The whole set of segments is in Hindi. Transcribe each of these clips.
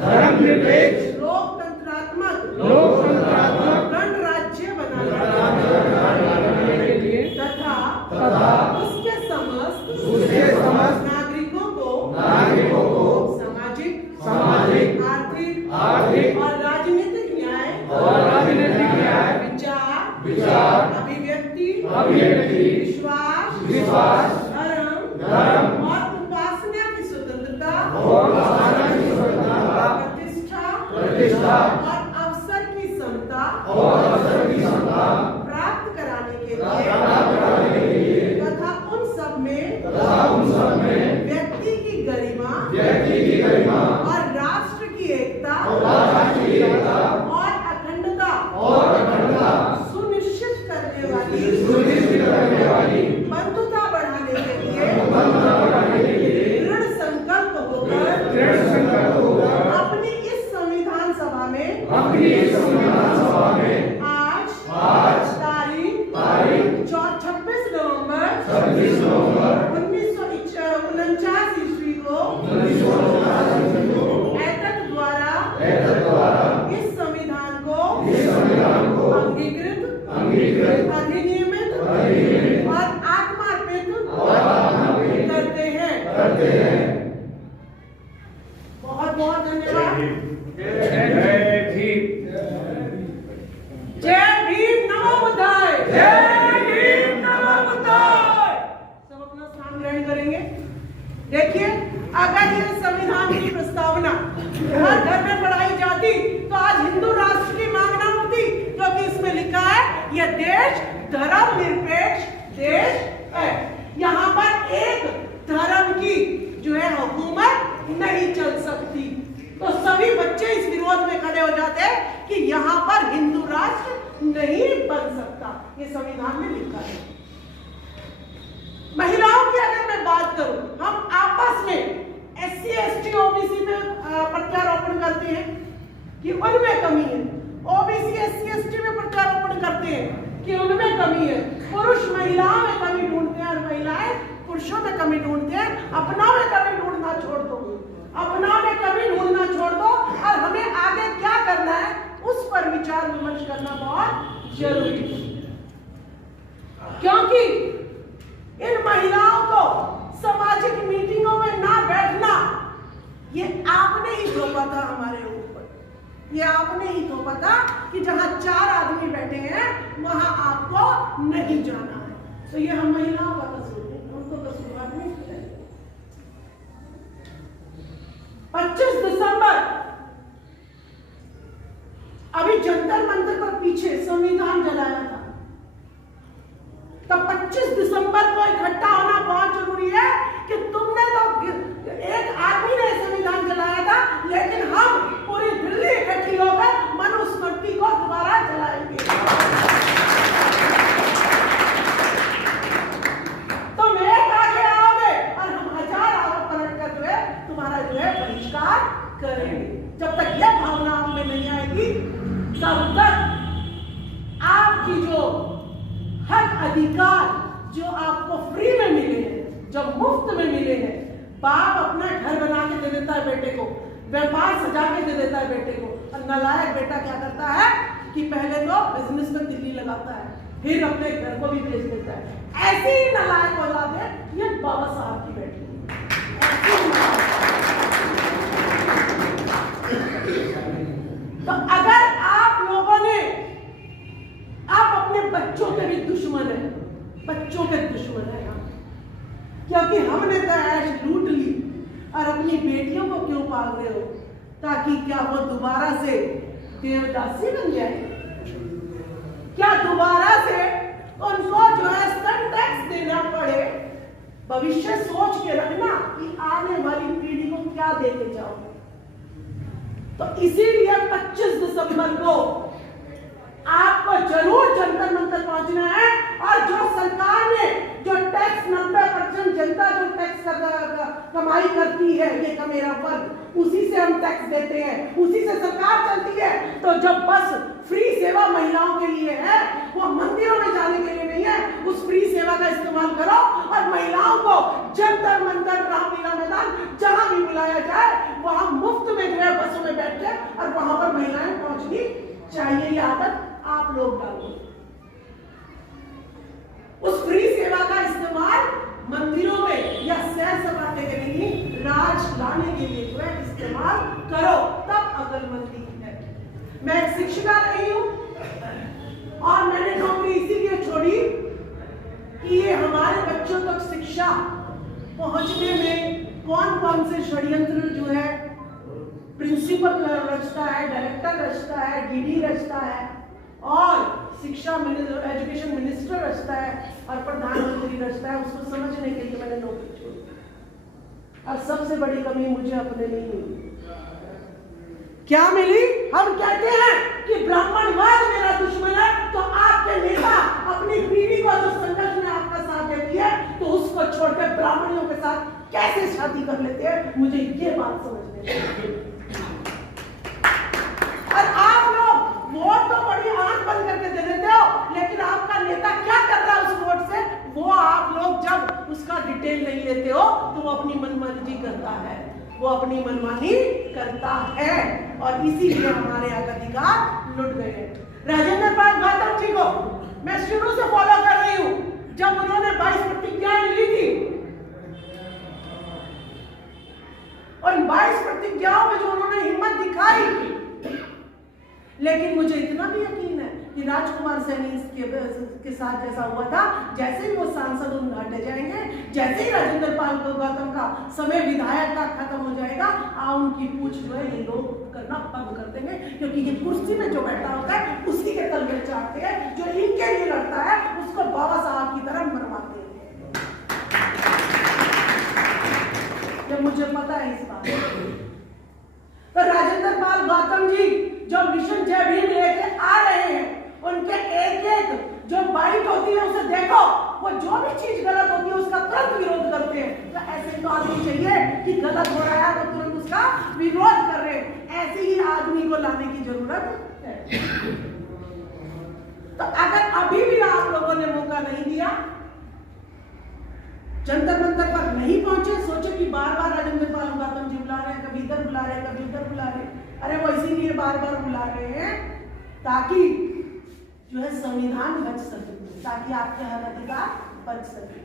धर्मनिरपेक्ष लोकतंत्रात्मक गणराज्य बनाने के लिए तथा उसके समस्त नागरिकों को सामाजिक आर्थिक और राजनीतिक न्याय विचार अभिव्यक्ति विश्वास धर्म और उपासना की स्वतंत्रता प्रतिष्ठा और अवसर की समता प्राप्त कराने के लिए तथा उन सब में व्यक्ति की गरिमा और राष्ट्र की एकता और अखंडता सुनिश्चित करने वाली बंधुता बढ़ाने के लिए दृढ़ संकल्प होकर अपनी इस संविधान सभा में आज तारीख 26 नवंबर 1949 ईस्वी को एतक द्वारा इस संविधान को अंगीकृत अधिनियमित और आत्मार्पित करते हैं। बहुत बहुत धन्यवाद। जय भीम नमो बुद्धाय। सब अपना स्थान ग्रहण करेंगे। देखिए, अगर ये संविधान की प्रस्तावना हर घर में पढ़ाई जाती तो आज हिंदू राष्ट्र की मांग न होती, क्योंकि इसमें लिखा है यह देश धर्मनिरपेक्ष देश है। यहाँ पर एक धर्म की जो है हुकूमत नहीं चल सकती। तो सभी बच्चे इस विरोध में खड़े हो जाते हैं कि यहाँ पर हिंदू राष्ट्र नहीं बन सकता। ये संविधान में लिखा है। महिलाओं की अगर मैं बात करूं, हम आपस में SC ST OBC पे प्रत्यारोपण करते हैं कि उनमें कमी है, OBC SC ST में प्रत्यारोपण करते हैं कि उनमें कमी है, पुरुष महिलाओं में कमी ढूंढते हैं और महिलाएं पुरुषों में कमी ढूंढते हैं। अपनों में कमी ढूंढना छोड़ दो, और हमें आगे क्या करना है उस पर विचार विमर्श करना बहुत जरूरी है, क्योंकि इन महिलाओं को सामाजिक मीटिंगों में ना बैठना, ये आपने ही थोपा था हमारे ऊपर। ये आपने ही थोपा था कि जहां 4 आदमी बैठे हैं वहां आपको नहीं जाना है। तो ये हम महिलाओं का कसूर है, उनको कसूरवार नहीं करेंगे। 25 दिसंबर अभी जंतर मंतर पर पीछे संविधान जलाया था, तब 25 दिसंबर को इकट्ठा होना बहुत जरूरी है कि तुमने तो एक आदमी ने संविधान जलाया था, लेकिन हम पूरी दिल्ली इकट्ठी होकर मनुस्मृति को दोबारा जलाएंगे। तुम एक आगे आओगे और हम 1000 आगे पलट कर जो है तुम्हारा जो है बहिष्कार करेंगे। जब तक यह भावना आप में नहीं आएगी तब तक आपकी जो हक अधिकार जो आपको फ्री में मिले हैं, जो मुफ्त में मिले हैं, बाप अपना घर बना के दे देता है बेटे को, व्यापार सजा के दे देता है बेटे को, और नालायक बेटा क्या करता है कि पहले तो बिजनेस में तिल्ली लगाता है, फिर अपने घर को भी बेच देता है। ऐसी ही नालायक औलाद है ये बाबा साहब की बेटी। तो अगर आप लोगों ने आप अपने बच्चों के भी दुश्मन है, बच्चों के दुश्मन है हम, क्योंकि हमने तो ऐश लूट ली और अपनी बेटियों को क्यों पाल रहे हो? ताकि क्या वो दोबारा से देवदासी बन जाए? क्या दोबारा से उनको जो है स्तन टैक्स देना पड़े? भविष्य सोच के रखना कि आने वाली पीढ़ी को क्या देके जाओगे। तो इसीलिए 25 दिसंबर को आपको जरूर जंतर मंतर पहुंचना है, और जो सरकार ने जो टैक्स 90% जनता जो टैक्स कमाई करती है, ये का मेरा वर्ग, उसी से हम टैक्स देते हैं, उसी से सरकार चलती है। तो जब बस फ्री सेवा महिलाओं के लिए है, वो मंदिरों में जाने के लिए नहीं है, उस फ्री सेवा का इस्तेमाल करो और महिलाओं को जंतर मंतर, रामलीला मैदान, जहां भी बुलाया जाए वहां मुफ्त में जो है बसों में चाहिए ये आदत आप लोग डालो। उस फ्री सेवा का इस्तेमाल मंदिरों में या सैर सपाटे के लिए, राज लाने के लिए जो है इस्तेमाल करो, तब अकलमंदी है। मैं एक शिक्षिका रही हूं और मैंने नौकरी इसीलिए छोड़ी कि ये हमारे बच्चों तक शिक्षा पहुंचने में कौन कौन से षड्यंत्र जो है प्रिंसिपल रचता है, डायरेक्टर रचता है, डीडी रचता है और शिक्षा एजुकेशन मिनिस्टर रचता है और प्रधानमंत्री रचता है, उसको समझने के लिए मैंने नौकरी छोड़ी। और सबसे बड़ी कमी मुझे अपने लिए मिली। क्या मिली? हम कहते हैं कि ब्राह्मणवाद मेरा दुश्मन है, तो आपके नेता अपनी बीवी को जो संघर्ष में आपका साथ देती है तो उसको छोड़कर ब्राह्मणियों के साथ कैसे शादी कर लेते हैं, मुझे ये बात समझने चाहिए। और आप लोग वोट तो बड़ी आंख बंद करके दे देते हो, लेकिन आपका नेता क्या कर रहा है उस वोट से, वो आप लोग जब उसका डिटेल नहीं लेते हो तो वो अपनी मनमानी करता है, वो अपनी मनमानी करता है और इसीलिए हमारे अधिकार लुट गए हैं। राजेंद्र पाल गौतम जी को मैं शुरू से फॉलो कर रही हूं, जब उन्होंने 22 प्रतिज्ञाएं ली थी और 22 प्रतिज्ञाओं में जो उन्होंने हिम्मत दिखाई, लेकिन मुझे इतना भी यकीन है कि राजकुमार सैनी के साथ जैसा हुआ था, जैसे ही वो सांसद हटे जाएंगे, जैसे ही राजेंद्र पाल गौतम का समय विधायक का खत्म हो जाएगा, उनकी पूछ जो है ये लोग करना बंद कर देंगे, क्योंकि ये कुर्सी में जो बैठा होता है उसी के तल में चाहते हैं, जो इनके लिए लड़ता है उसको बाबा साहब की तरह मरवाते हैं। ये मुझे पता है इस बात। तो राजेंद्र पाल गौतम जी जो मिशन जय भीम लेके आ रहे हैं, उनके एक एक जो बाइट होती है उसे देखो, वो जो भी चीज गलत होती है उसका तुरंत विरोध करते हैं। तो ऐसे तो आदमी चाहिए कि गलत हो रहा है तो तुरंत उसका विरोध कर रहे हैं, ऐसे ही आदमी को लाने की जरूरत है। तो अगर अभी भी आप लोगों ने मौका नहीं दिया, जंतर मंतर पर नहीं पहुंचे, सोचे कि बार बार राजेंद्र पाल गौतम जी बुला रहे हैं, कभी इधर बुला रहे हैं, कभी उधर बुला रहे हैं, अरे वो इसीलिए बार बार बुला रहे हैं ताकि जो है संविधान बच सके, ताकि आपके हर अधिकार बच सके।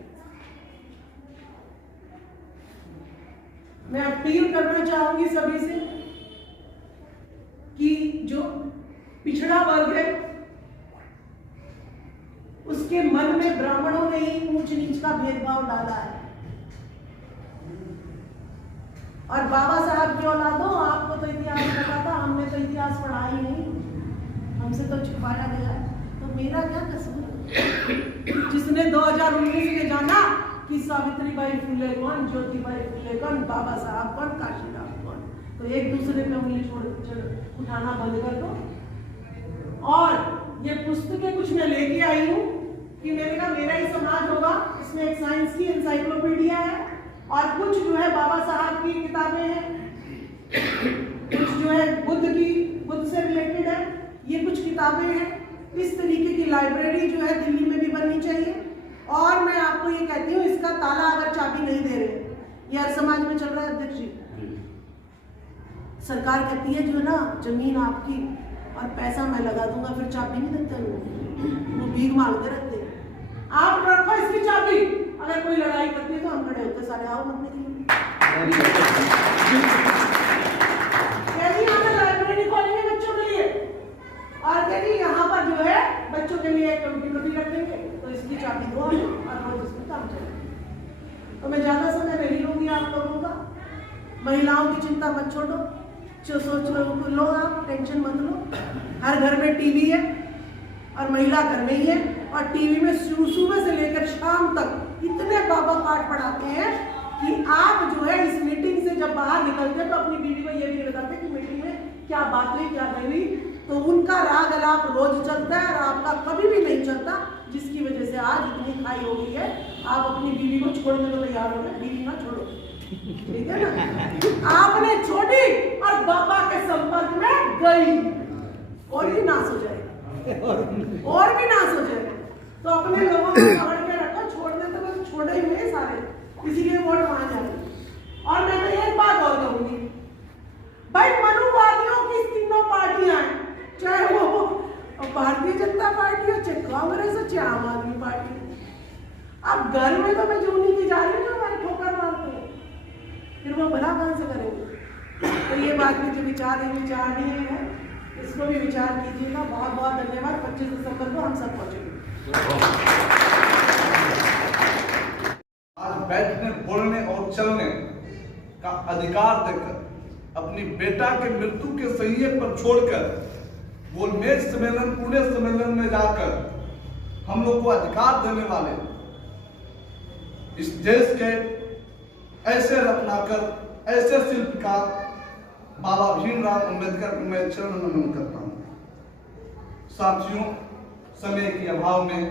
मैं अपील करना चाहूंगी सभी से कि जो पिछड़ा वर्ग है उसके मन में ब्राह्मणों ने ही ऊंच नीच का भेदभाव डाला है। और बाबा साहब की औलादों, आपको तो इतिहास पता था, हमने तो इतिहास पढ़ा ही नहीं, हमसे तो छुपाया गया है, तो मेरा क्या कसूर? जिसने 2019 में जाना कि सावित्रीबाई फुले कौन, ज्योतिबाई फुले कौन, बाबा साहब कौन, काशीराम कौन, तो एक दूसरे पे उंगली उठाना बंद कर दो। और ये पुस्तकें कुछ मैं लेके आई हूँ कि मैंने कहा मेरा ही समाज होगा, इसमें एक साइंस की एनसाइक्लोपीडिया है और कुछ जो है बाबा साहब की किताबें हैं, कुछ जो है बुद्ध से रिलेटेड है, ये कुछ किताबें हैं। इस तरीके की लाइब्रेरी जो है दिल्ली में भी बननी चाहिए। और मैं आपको ये कहती हूँ, इसका ताला अगर चाबी नहीं दे रहे, ये हर समाज में चल रहा है अध्यक्ष जी, सरकार कहती है जो ना जमीन आपकी और पैसा मैं लगा दूंगा, फिर चाबी नहीं देते वो भीख मांगते रहते हैं। आप रखो इसकी चाबी, अगर कोई लड़ाई करती है तो हम खड़े होते सारे, आओ मत निकलिए। लाइब्रेरी खोलेंगे बच्चों के लिए और कहेंगे यहाँ पर जो है बच्चों के लिए कंप्यूटर भी रखेंगे, तो इसकी चाबी दो और रोज इसमें काम चलेगा। तो मैं ज्यादा समय नहीं लूंगी आप लोगों का। महिलाओं की चिंता मत छोड़ो, जो सोच लो आप, टेंशन मत लो। हर घर में टीवी है और महिला घर में ही है, और टीवी में सुबह से लेकर शाम तक इतने बाबा पाठ पढ़ाते हैं कि आप जो है इस मीटिंग से जब बाहर निकलते हैं तो अपनी बीवी को ये भी बताते कि मीटिंग में क्या बात हुई क्या नहीं हुई। तो उनका राग अलाप रोज चलता है और आपका कभी भी नहीं चलता, जिसकी वजह से आज इतनी खाई हो गई है। आप अपनी बीवी को छोड़ने को तैयार हो गए, बीवी ना छोड़ो, ठीक है ना? आपने छोड़ी और बाबा के संपर्क में गई, और भी नाश हो जाएगा, और भी नाश हो जाएगा। तो अपने लोगों को पकड़ के रखो, छोड़ने तो बस छोड़े ही हुए सारे, इसीलिए वोट वहां जाए। और मैं तो एक बात और कहूंगी, भाई मनुवादियों की तीनों पार्टियां हैं, चाहे वो घर में तो मैं जो उन्हीं की जा रही हूँ, हमारे ठोकर मारते हैं, फिर वो भला कहाँ से करेंगे। तो ये बात में जो विचारणीय है, इसको भी विचार कीजिएगा। बहुत बहुत धन्यवाद। 25 दिसंबर को हम सब पहुंचेंगे। आज बैठने, बोलने और चलने का अधिकार देकर, अपनी बेटा के मृत्यु के सहिए पर छोड़कर गोलमेज सम्मेलन, पुणे सम्मेलन में जाकर हम लोग को अधिकार देने वाले इस देश के ऐसे रत्नाकर, ऐसे शिल्पकार बाबा भीमराव अंबेडकर को मैं चरण नमन करता हूं। साथियों, समय के अभाव में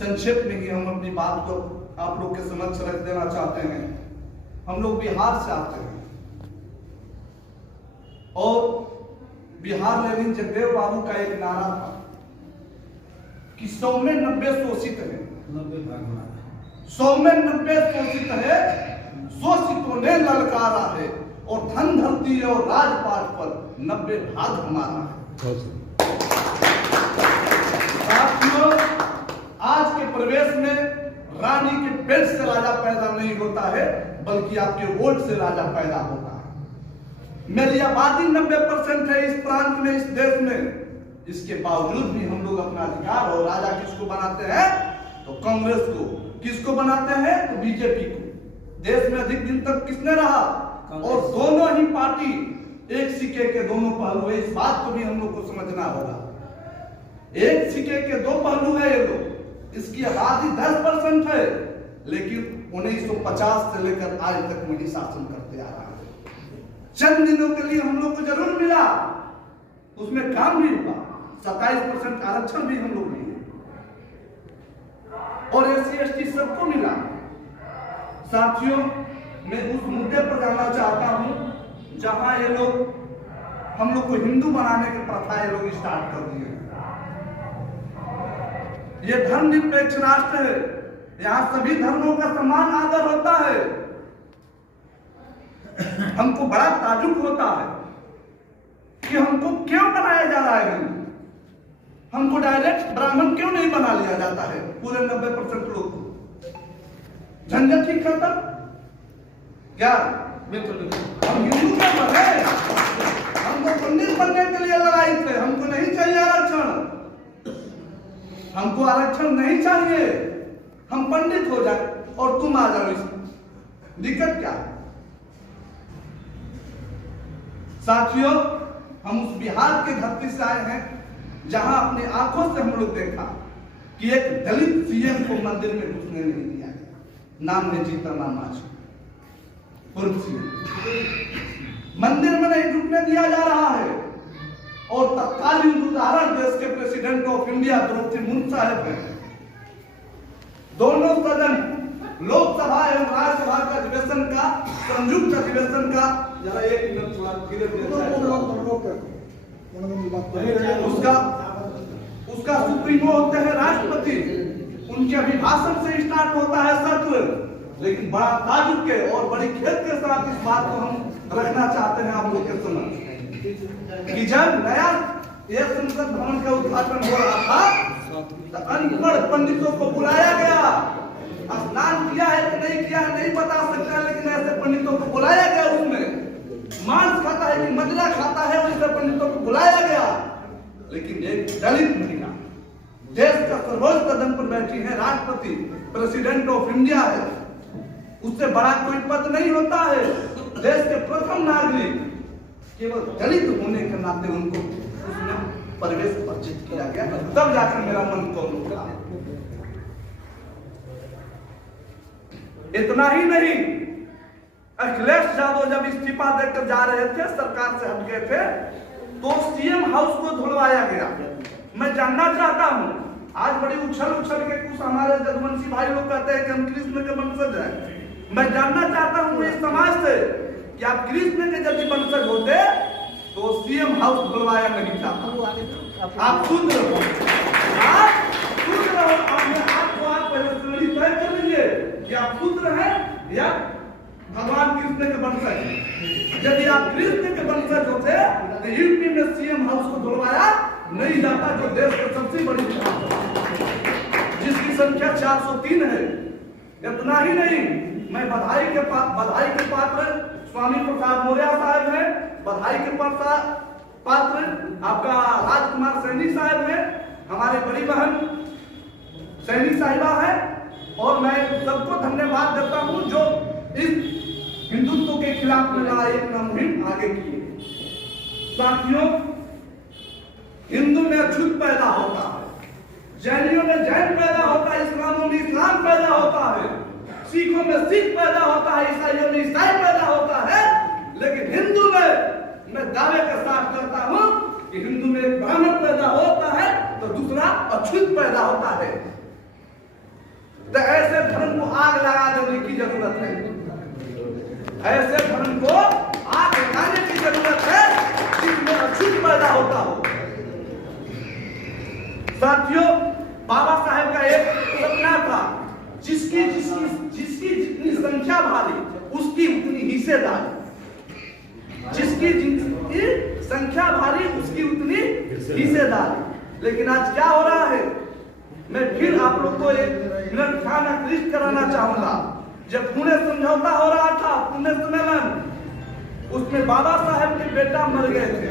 संक्षेप में ही हम अपनी बात को आप लोग के समक्ष रख देना चाहते हैं। हम लोग बिहार से आते हैं और बिहार लेनिन जगदेव बाबू का एक नारा था कि 100 में 90 शोषित है, 100 में 90 शोषित है, शोषितों ने ललकारा है, और धन धरती और राजपाट पर 90 भाग हमारा है। साथियों, आज के प्रवेश में रानी के पेट से राजा पैदा नहीं होता है, बल्कि आपके वोट से राजा पैदा होता है। मेरी आबादी 90% है इस प्रांत में, इस देश में। इसके बावजूद भी हम लोग अपना अधिकार, और राजा किसको बनाते हैं तो कांग्रेस को, किसको बनाते हैं तो बीजेपी को। देश में अधिक दिन तक किसने रहा, और दोनों ही पार्टी एक सिक्के के दोनों पहलू है। इस बात को भी हम लोग को समझना होगा। एक सिक्के के दो पहलू है ये लोग। इसकी आबादी 10% है, लेकिन 1950 से लेकर आज तक वही शासन करते आ रहा है। चंद दिनों के लिए हम लोग को जरूर मिला, उसमें काम भी हुआ। 27% आरक्षण भी हम लोग लिए, और SC/ST सबको मिला। साथियों, मैं उस मुद्दे पर जाना चाहता हूं जहां ये लोग हम लोग को हिंदू बनाने की प्रथा ये लोग स्टार्ट कर दिए। ये धर्मनिरपेक्ष राष्ट्र है, यहां सभी धर्मों का समान आदर होता है। हमको बड़ा ताज्जुब होता है कि हमको क्यों बनाया जा रहा है हिंदू। हमको डायरेक्ट ब्राह्मण क्यों नहीं बना लिया जाता है पूरे 90% लोग को। झंझट ही खत्म क्या? हम हिंदू में बने, हमको पंडित बनने के लिए लड़ाई थे। हमको नहीं चाहिए आरक्षण, हमको आरक्षण नहीं चाहिए। हम पंडित हो जाए और तुम आ जाओ, इसमें दिक्कत क्या है? साथियों, हम उस बिहार के धरती से आए हैं जहां अपनी आंखों से हम लोग देखा कि एक दलित CM को मंदिर में घुसने नहीं दिया गया। नाम है जीतनराम मांझी, पूर्व CM। मंदिर में नहीं घुसने दिया जा रहा है, और तत्कालीन उदाहरण देश के president of India Draupadi Murmu साहब हैं। दोनों सदन, लोकसभा एवं राज्यसभा का अधिवेशन का, संयुक्त अधिवेशन का, जरा एक मिनट थोड़ा धीरे उसका सुप्रीमो होते हैं राष्ट्रपति। उनके अभिभाषण से स्टार्ट होता है सत्र। लेकिन बड़ा ताजुब के और बड़ी खेद के साथ इस बात को हम रखना चाहते हैं आप लोग के समझ कि जब नया ये संसद भवन का उद्घाटन हो रहा था तो अनपढ़ पंडितों को बुलाया गया। स्नान किया है कि नहीं किया है नहीं बता सकता, लेकिन ऐसे पंडितों को बुलाया गया। उसमें मांस खाता है कि मदिरा खाता है, वैसे पंडितों को बुलाया गया। लेकिन एक दलित महिला देश का सर्वोच्च सदन पर बैठी है, राष्ट्रपति, प्रेसिडेंट ऑफ इंडिया है, उससे बड़ा कोई पद नहीं होता है। देश के प्रथम नागरिक, केवल दलित होने के नाते उनको उसमें प्रवेश वर्जित किया गया। तब जाकर मेरा मन कौन उठा। इतना ही नहीं, अखिलेश यादव जब इस्तीफा देकर जा रहे थे, सरकार से हट गए थे, तो CM हाउस को धुलवाया गया। मैं जानना चाहता हूं, आज बड़ी उछल के कुछ हमारे जदवंशी भाई लोग कहते हैं कि हम कृष्ण के वंशज हैं। मैं जानना चाहता हूं इस समाज से कि आप कृष्ण के यदि वंशज होते तो CM हाउस धुलवाया नहीं चाहता। आप शूद्र हो, आप शूद्र हो। अपने आप को आप पहले श्रेणी तय कर लीजिए कि आप शूद्र हैं या भगवान कृष्ण के वंशज। यदि आप कृष्ण के वंशज होते तो यूपी में CM हाउस को धुलवाया नहीं जाता, जो देश की सबसे बड़ी जिसकी संख्या 403 है। इतना ही नहीं, मैं बधाई के पात्र स्वामी प्रसाद मौर्य साहब हैं, बधाई के पात्र आपका राजकुमार सैनी साहब हैं, हमारे बड़ी बहन सैनी साहिबा है, और मैं सबको धन्यवाद देता हूं जो इस हिंदुत्व के खिलाफ में लड़ाई अपना मुहिम आगे की। साथियों, हिंदू में अछूत पैदा होता है, जैनियों में जैन पैदा होता है, इस्लामों में इस्लाम पैदा होता है, सिखों में सिख पैदा होता है, ईसाइयों में ईसाई पैदा होता है, लेकिन हिंदू में मैं दावे के साथ करता हूं कि हिंदू में एक ब्राह्मण पैदा होता है तो दूसरा अछूत पैदा होता है। तो ऐसे धर्म को आग लगा देने की जरूरत है, ऐसे धर्म को आग लगाने की जरूरत है जिसमें अछूत पैदा होता हो। साथियों, बाबा साहेब का एक सपना था, जिसकी जितनी संख्या भारी उसकी उतनी हिस्सेदारी, जिसकी संख्या भारी उसकी उतनी हिस्सेदारी। लेकिन आज क्या हो रहा है, मैं फिर आप लोग को एक मिनट ध्यान आकृष्ट कराना चाहूंगा। जब पुणे समझौता हो रहा था, पुणे सम्मेलन, उसमें बाबा साहेब के बेटा मर गए थे।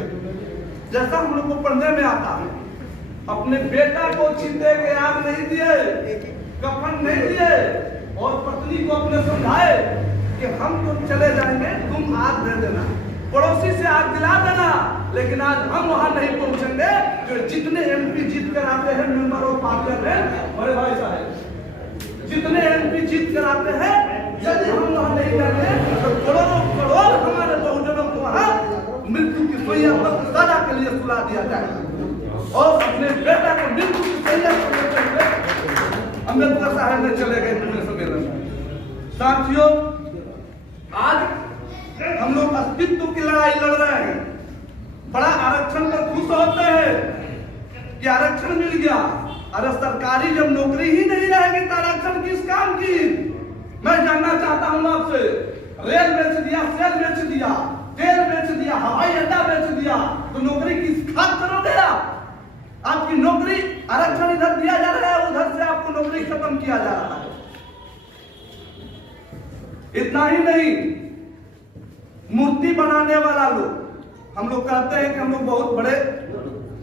जैसा हम लोग को पढ़ने में आता है, अपने बेटा को चिंते के आग नहीं दिए, कफन नहीं दिए, और पत्नी को अपने समझाए कि हम तो चले जाएंगे, तुम आग दे देना, पड़ोसी से आग दिला देना। लेकिन आज हम वहां नहीं पहुंचेंगे जो जितने एमपी जीत कर आते हैं, मेंबर ऑफ पार्लियामेंट, बड़े भाई साहब, जितने एमपी जीत कर आते हैं, यदि हम वहां नहीं जाते तो करोड़ों करोड़ हमारे बहुजनों को वहां मृत्यु की सैया पर सजा के लिए सुला दिया जाए, और अपने बेटा को मृत्यु की सैया पर अम्बेडकर साहब ने चले गए पुणे सम्मेलन में। साथियों, आज हम लोग अस्तित्व की लड़ाई लड़ रहे हैं, बड़ा आरक्षण पर खुश होते हैं कि आरक्षण मिल गया। अरे सरकारी जब नौकरी ही नहीं रहेगी तो आरक्षण किस काम की? मैं जानना चाहता हूं आपसे, रेल बेच दिया, सेल बेच दिया, तेल बेच दिया, हवाई अड्डा बेच दिया, तो नौकरी किस खास करोगे आप? आपकी नौकरी, आरक्षण इधर दिया जा रहा है, उधर से आपको नौकरी खत्म किया जा रहा है। इतना ही नहीं, मूर्ति बनाने वाला लोग, हम लोग कहते हैं कि हम लोग बहुत बड़े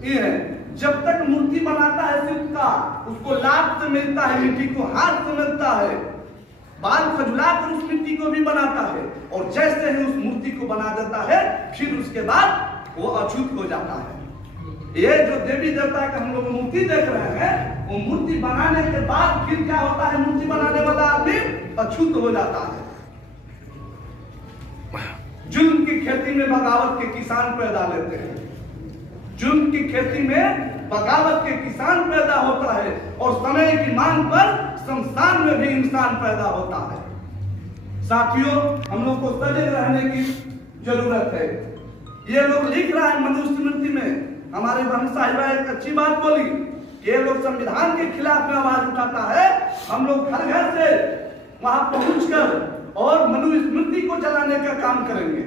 ये हैं, जब तक मूर्ति बनाता है शिव का, उसको लाभ से मिलता है, मिट्टी को हाथ से मिलता है, बाल खजुला कर उस मिट्टी को भी बनाता है, और जैसे ही उस मूर्ति को बना देता है, फिर उसके बाद वो अछूत हो जाता है। ये जो देवी देवता का हम लोग मूर्ति देख रहे हैं, वो मूर्ति बनाने के बाद फिर क्या होता है, मूर्ति बनाने वाला आदमी अछूत हो जाता है। जुल्म की खेती में बगावत के किसान पैदा लेते हैं, जुल्म की खेती में बगावत के किसान पैदा होता है, और समय की मांग पर शमशान में भी इंसान पैदा होता है। साथियों, हम लोग को सजग रहने की जरूरत है। ये लोग लिख रहा है मनुस्मृति में, हमारे बहन साहिबा एक अच्छी बात बोली, ये लोग संविधान के खिलाफ में आवाज उठाता है, हम लोग घर घर से वहां पहुंचकर और मनुस्मृति को जलाने का काम करेंगे।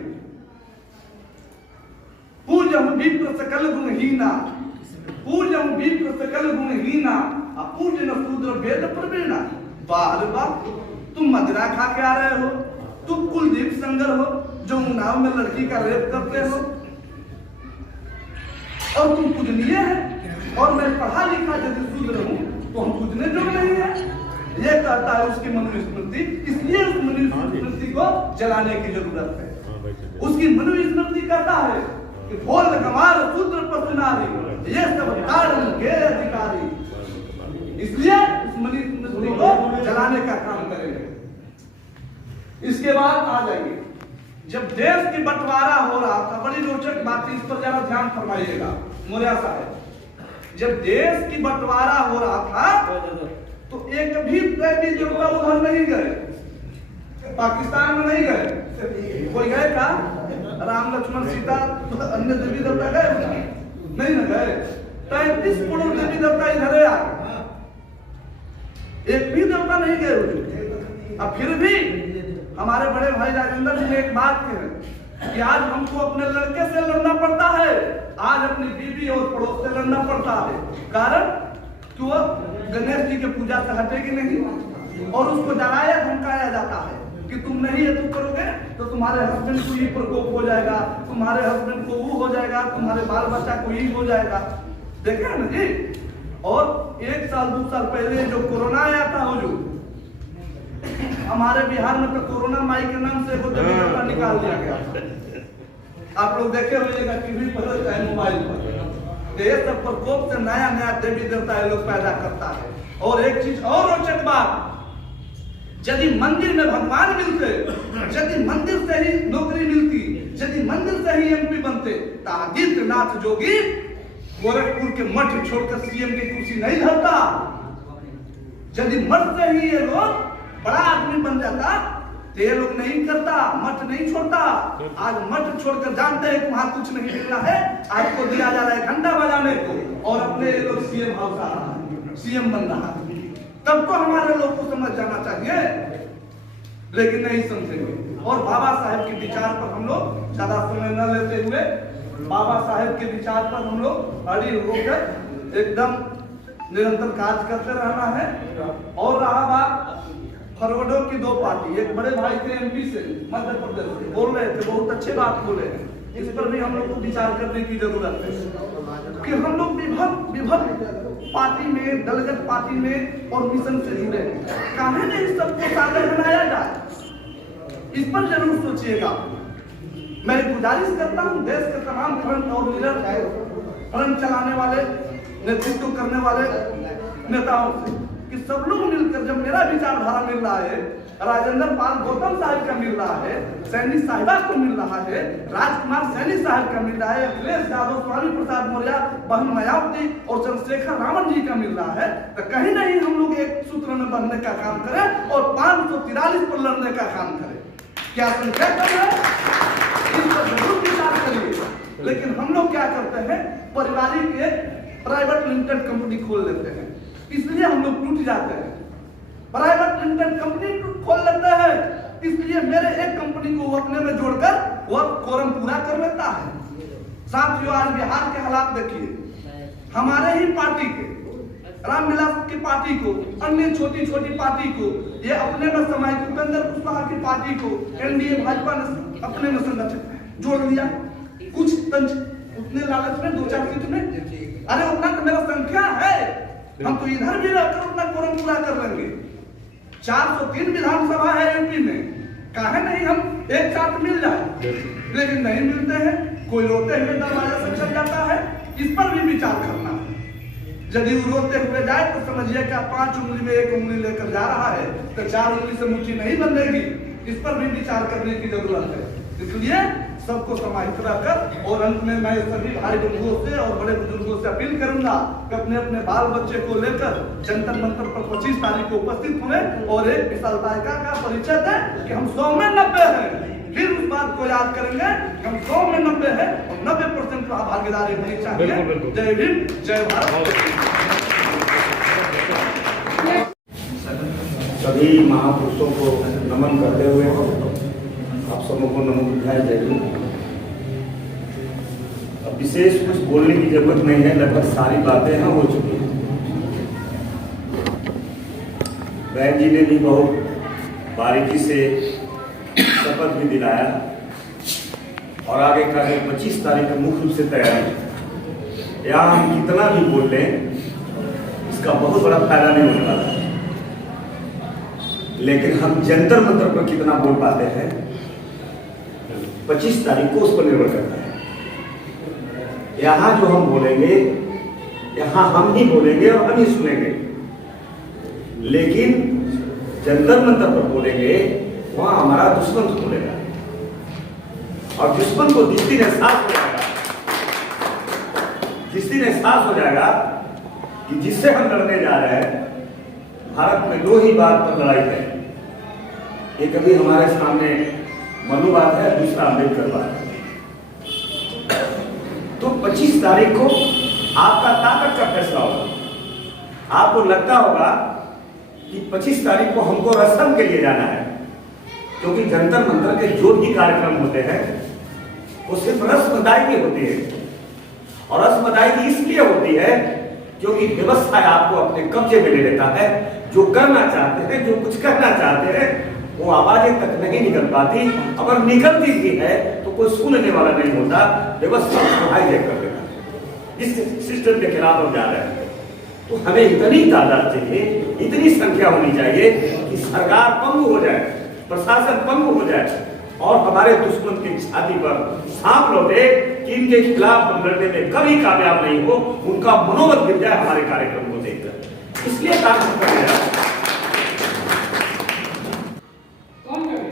पूजम विप्र सकल गुणहीना, पूजम विप्र सकल गुणहीना, अपूजन शूद्र वेद प्रवीणा। बार बार तुम मदिरा खा के आ रहे हो, तुम कुलदीप संगर हो जो उन्नाव में लड़की का रेप करते हो, और तुम पूजनीय है, और मैं पढ़ा लिखा यदि शूद्र हूं तो हम पूजने जोग नहीं है। ये कहता है उसकी मनुस्मृति, इसलिए उस मनुस्मृति को जलाने की जरूरत है। उसकी मनुस्मृति कहता है कि भोल गंवार शूद्र पशु नारी, ये सब कारण के अधिकारी, इसलिए उस मनुस्मृति को जलाने का काम करेंगे। इसके बाद आ जाइए, जब देश की बंटवारा हो रहा था, बड़ी रोचक बात है, इस पर जरा ध्यान फरमाइएगा मौर्य साहब। जब देश की बंटवारा हो रहा था तो एक भी देवी देवता उधर नहीं गए, पाकिस्तान में नहीं गए। कोई गए का? राम लक्ष्मण सीता अन्य देवी देवता गए? नहीं न गए। 33 करोड़ देवी देवता इधर आ गए, एक भी देवता नहीं गए। अब फिर भी हमारे बड़े भाई राजेंद्र जी ने एक बात कही कि आज हमको अपने लड़के से लड़ना पड़ता है, आज अपनी बीवी और पड़ोस से लड़ना पड़ता है। कारण कि वो गणेश जी के पूजा से हटेगी नहीं, और उसको डराया धमकाया जाता है कि तुम नहीं ये तुम करोगे तो तुम्हारे हस्बैंड को ये प्रकोप हो जाएगा, तुम्हारे हस्बैंड को वो हो जाएगा, तुम्हारे बाल बच्चा को ये हो जाएगा। देखे ना जी। और 1 साल 2 साल पहले जो कोरोना आया था हुजूर, हमारे बिहार में तो कोरोना माई के नाम से वो देवी देवता निकाल दिया गया। आप लोग देखे होइएगा टीवी पर चाहे मोबाइल पर, ये सब प्रकोप से नया नया देवी देवता ये लोग पैदा करता है। और एक चीज और रोचक बात, यदि मंदिर में भगवान मिलते, यदि मंदिर से ही नौकरी मिलती, यदि मंदिर से ही MP बनते, तो आदित्यनाथ जोगी गोरखपुर के मठ छोड़कर CM की कुर्सी नहीं धरता। यदि मठ से ही ये लोग बड़ा आदमी बन जाता तो ये लोग नहीं करता, मठ नहीं छोड़ता। आज मठ छोड़कर जानते हैं कि वहां कुछ नहीं मिलना है, आपको दिया जा रहा है घंटा बजाने को, और अपने ये लोग CM हाउस आ रहा है, CM बन रहा है। तब तो हमारे लोग को समझ जाना चाहिए, लेकिन नहीं समझेंगे। और बाबा साहेब के विचार पर हम लोग ज्यादा समय न लेते हुए, बाबा साहेब के विचार पर हम लोग अड़ी होकर एकदम निरंतर कार्य करते रहना है। और रहा बात फॉरवर्डों की 2 पार्टी, एक बड़े भाई थे MP से, मध्य प्रदेश से, बोल रहे थे, बहुत अच्छे बात बोले हैं, इस पर भी हम लोग को विचार करने की जरूरत है कि हम लोग विभक्त पार्टी में, दलगत पार्टी में और मिशन से जुड़े, काहे नहीं सबको साथ बनाया जाए, इस पर जरूर सोचिएगा। मैं गुजारिश करता हूं देश के तमाम फ्रंट और लीडर, फ्रंट चलाने वाले, नेतृत्व करने वाले नेताओं से, कि सब लोग मिलकर, जब मेरा विचारधारा मिल रहा है, राजेंद्र पाल गौतम साहब का मिल रहा है, सैनी साहिबा को मिल रहा है, राजकुमार सैनी साहब का मिल रहा है, अखिलेश यादव, स्वामी प्रसाद मौर्य, बहन मायावती और चंद्रशेखर रावण जी का मिल रहा है, तो कहीं नहीं हम लोग एक सूत्र में बनने का काम करें और 543 पर लड़ने का काम करें। क्या संख्या कम है, इस पर जरूर विचार करिए। लेकिन हम लोग क्या करते हैं, पारिवारिक एक प्राइवेट लिमिटेड कंपनी खोल लेते हैं, इसलिए हम लोग टूट जाते हैं। प्राइवेट लिमिटेड कंपनी खोल लेते हैं, इसलिए मेरे एक कंपनी को वो अपने में जोड़कर वो कोरम पूरा कर लेता है। साथियों, आज बिहार के हालात देखिए, हमारे ही पार्टी के, रामविलास की पार्टी को, अन्य छोटी छोटी पार्टी को ये अपने में समाई, उपेंद्र कुशवाहा की पार्टी को NDA भाजपा ने अपने में संगठन जोड़ लिया। कुछ तंज उतने लालच में 2-4 सीट में, अरे उतना तो मेरा संख्या है, हम तो इधर भी रहकर उतना कोरम पूरा कर लेंगे। 403 विधानसभा है यूपी में, काहे नहीं हम एक साथ मिल जाए, लेकिन नहीं मिलते हैं, कोई रोते हुए दरवाजा से चल जाता है। इस पर भी विचार करना है। यदि वो रोते हुए जाए तो समझिए कि 5 उंगली में 1 उंगली लेकर जा रहा है, तो 4 उंगली से मुट्ठी नहीं बंधेगी। इस पर भी विचार करने की जरूरत है। इसलिए सबको समाहित रखकर, और अंत में मैं सभी भाई बंधुओं से और बड़े बुजुर्गों से अपील करूंगा कि अपने अपने बाल बच्चे को लेकर जंतर मंतर पर 25 तारीख को उपस्थित हुए और एक विशालकाय का परिचय दें कि हम 100 में 90 हैं। फिर उस बात को याद करेंगे, हम 100 में 90 है और 90% का भागीदारी होनी चाहिए। जय भीम, जय भारत। सभी महापुरुषों को नमन करते हुए आप सबों को नमो बुद्धाय, जय भीम। अब विशेष कुछ बोलने की जरूरत नहीं है, लगभग सारी बातें यहाँ हो चुकी हैं। बहन जी ने भी बहुत बारीकी से शपथ भी दिलाया और आगे का 25 तारीख को मुख्य रूप से तैयारी। यहाँ हम कितना भी बोल लें इसका बहुत बड़ा फायदा नहीं होने वाला, लेकिन हम जंतर मंतर पर कितना बोल पाते हैं 25 तारीख को उस पर निर्भर करता है। यहाँ जो हम बोलेंगे, यहाँ हम ही बोलेंगे और हम ही सुनेंगे, लेकिन जंतर मंतर पर बोलेंगे वहां हमारा दुश्मन बोलेगा, और दुश्मन को जिस दिन एहसास हो जाएगा, जिस दिन एहसास हो जाएगा कि जिससे हम लड़ने जा रहे हैं, भारत में 2 ही बात पर लड़ाई है। एक अभी हमारे सामने मनुवाद है, दूसरा अम्बेडकर बात है। तो 25 तारीख को आपका ताकत का फैसला होगा। आपको लगता होगा कि 25 तारीख को हमको रस्म के लिए जाना है, क्योंकि जंतर मंतर के जो भी कार्यक्रम होते हैं वो सिर्फ रस्म अदायगी होती है, और रस्म अदायगी इसलिए होती है जो कि व्यवस्था आपको अपने कब्जे में ले लेता है। जो करना चाहते हैं, जो कुछ कहना चाहते हैं, वो आवाजें तक नहीं निकल पाती। अगर निकलती भी है तो कोई सुनने वाला नहीं होता। व्यवस्था उसको हाईजैक कर देता है। इस सिस्टम के खिलाफ हम जा रहे हैं। तो हमें इतनी तादाद चाहिए, इतनी संख्या होनी चाहिए कि सरकार पंगु हो जाए, प्रशासन पंगु हो जाए और हमारे दुश्मन की छाती पर सांप लौटे कि इनके खिलाफ हम लड़ने में कभी कामयाब नहीं हो, उनका मनोबल गिर जाए हमारे कार्यक्रम को देखकर। इसलिए काम कर रहे हैं। कौन करे?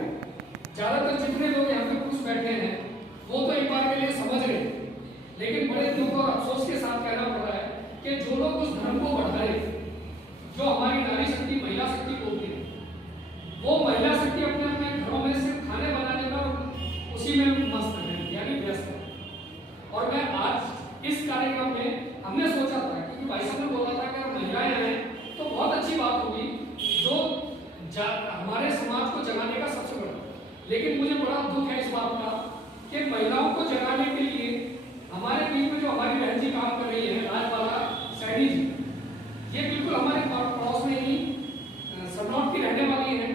ज्यादातर जितने लोग यहाँ पे कुछ बैठे हैं वो तो एक बार के लिए समझ रहे, लेकिन बड़े दुख और अफसोस के साथ कहना पड़ रहा है कि जो लोग उस धर्म को बढ़ाए, जो हमारी नारी शक्ति, महिला शक्ति बोलती है, वो महिला शक्ति अपने अपने घरों में सिर्फ खाने बनाने में उसी में मस्त है, यानी व्यस्त है। और मैं आज इस कार्यक्रम में हमने सोचा था, क्योंकि भाई साहब ने बोला था कि अगर महिलाएं आए तो बहुत अच्छी बात होगी, जो हमारे समाज को जगाने का सबसे बड़ा। लेकिन मुझे बड़ा दुख है इस बात का कि महिलाओं को जगाने के लिए हमारे बीच में जो हमारी बहन जी काम कर रही है, राजबाला सैनी जी, ये बिल्कुल हमारे पड़ोस में ही सनौट की रहने वाली है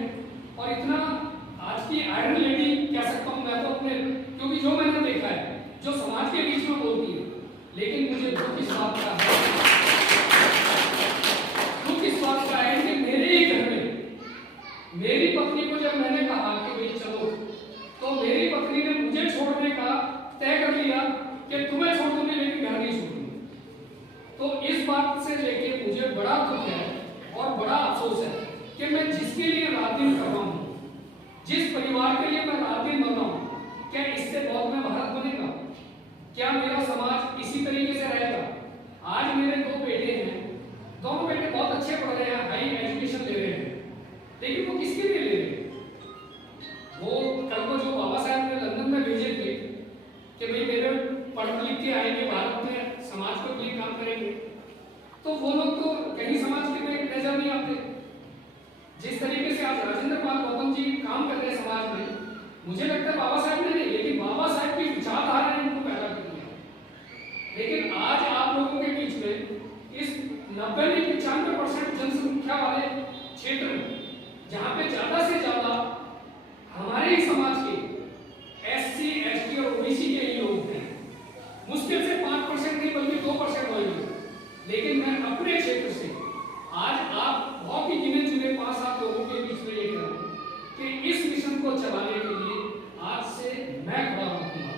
और इतना आज की आयरन लेडी कह सकता हूँ मैं तो अपने, क्योंकि जो मैंने देखा है जो समाज के बीच में बोलती है। लेकिन मुझे दुख इस बात का है, दुख इस बात का है कि मेरे ही घर में मेरी पत्नी को जब मैंने कहा कि भाई चलो, तो मेरी पत्नी ने मुझे छोड़ने का तय कर लिया कि तुम्हें छोड़ दूंगी लेकिन घर नहीं छोड़ूंगी। तो इस बात से लेके मुझे बड़ा दुख है और बड़ा अफसोस है कि मैं जिसके लिए रात दिन कर रहा हूँ, जिस परिवार के लिए मैं रात दिन मर रहा हूँ, क्या इससे बहुत में भारत बनेगा? क्या मेरा समाज इसी तरीके से रहेगा? आज मेरे दो बेटे हैं, दोनों बेटे बहुत अच्छे पढ़ रहे हैं, हाई एजुकेशन ले रहे हैं, लेकिन वो किसके लिए ले रहे हैं? वो कल को जो बाबा साहब ने लंदन में भेजे थे कि भाई मेरे पढ़ लिख के आएंगे भारत में, समाज के लिए काम करेंगे, तो वो लोग तो कहीं समाज के में नजर नहीं आते। जिस तरीके से आज राजेंद्र पाल गौतम जी काम कर रहे हैं समाज में, मुझे लगता है बाबा साहब ने नहीं, लेकिन बाबा साहब की विचारधारा ने उनको पैदा कर दिया। लेकिन आज आप लोगों के बीच में इस 90-95% जनसंख्या वाले क्षेत्र में, जहाँ पे ज्यादा से ज्यादा हमारे ही समाज के SC, ST और OBC के ही लोग हैं, मुश्किल से 5% नहीं बल्कि 2% होंगे। लेकिन मैं अपने क्षेत्र से आज आप बहुत ही गिने चुने 5-7 लोगों के बीच में ये कह रहा हूं कि इस मिशन को चलाने के लिए आज से मैं खड़ा रहूंगा।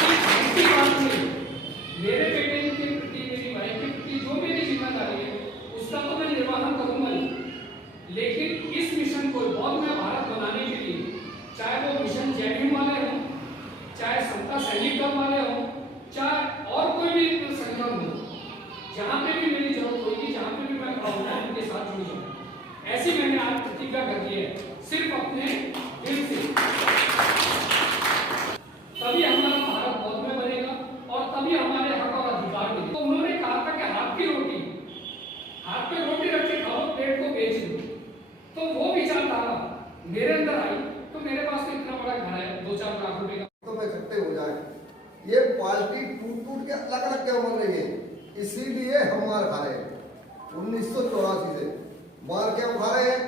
और इसी बात में मेरे बेटे के प्रति, मेरी वाइफ के प्रति जो मेरी जिम्मेदारी है उसका तो मैं निर्वहन करूंगा ही, लेकिन इस मिशन को बहुत में भारत बनाने के लिए, चाहे वो मिशन जय भीम वाले हों, चाहे समता सैनिक दल वाले हों, चाहे और कोई भी संगठन हो, जहां पे भी मेरी जरूरत होगी, जहां पे भी मैं खड़ा होऊंगा, उनके साथ जुड़ जाऊंगा। ऐसी मैंने आज प्रतिज्ञा कर दी है, सिर्फ अपने दिल से। तभी हमारा भारत बहुत में बनेगा और तभी हमारे हक और अधिकार मिलेंगे। तो उन्होंने कहा था कि हाथ पे रोटी रख के खाओ, पेट को बेच दो। तो वो विचारधारा मेरे अंदर आई, तो मेरे पास तो इतना बड़ा घर है 2-4 लाख रुपए का, तो मैं इकट्ठे हो जाए। ये पार्टी टूट के अलग अलग क्यों बन रही है? इसीलिए हम मार खा रहे हैं 1984 से। मार क्यों खा रहे हैं?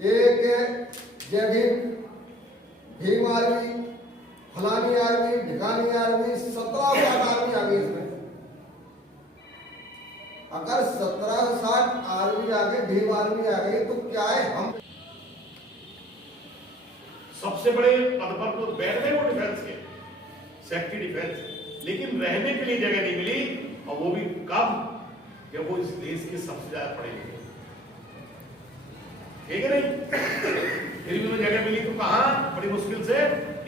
एक जय भीम, भीम आर्मी, फलानी आर्मी, ढिकानी आर्मी, 17,000 आर्मी आ गई इसमें। अगर 17,000 आर्मी आ गई, भीम आर्मी आ गई, तो क्या है? हम सबसे बड़े पद पर तो बैठने को डिफेंस के, सेक्रेटरी डिफेंस, लेकिन रहने के लिए जगह नहीं मिली, और वो भी कब? जब वो इस देश के सबसे ज्यादा पढ़े लिखे, ठीक है नहीं? फिर भी उन्हें जगह मिली तो कहां? बड़ी मुश्किल से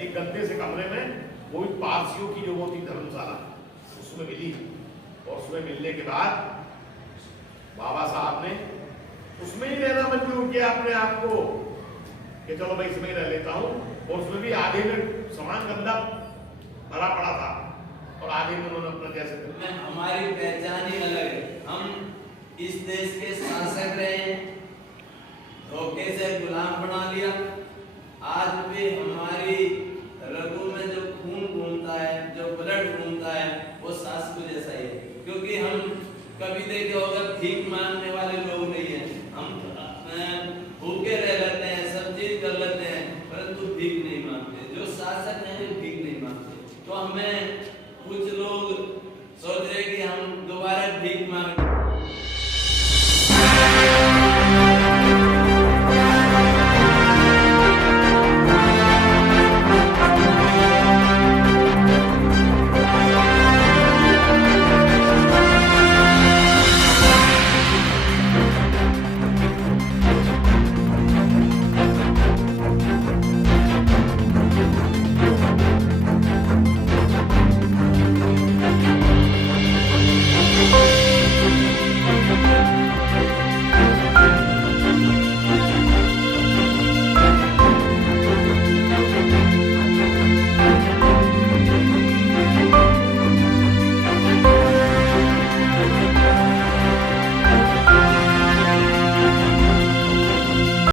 एक गद्दे से कमरे में, वो भी पारसियों की जो वो थी धर्मशाला, उसमें मिली। और उसमें मिलने के बाद बाबा साहब ने उसमें ही रहना मंजूर किया अपने आप को कि चलो मैं इसमें ही रह लेता हूं। और उसमें भी आधे में सामान गंदा भरा पड़ा था और आधे में उन्होंने अपना जैसे, हमारी पहचान ही अलग है। हम इस देश के शासक रहे, धोखे से गुलाम बना लिया। आज भी हमारी रगों में जो खून घूमता है, जो ब्लड घूमता है, वो शासक हमें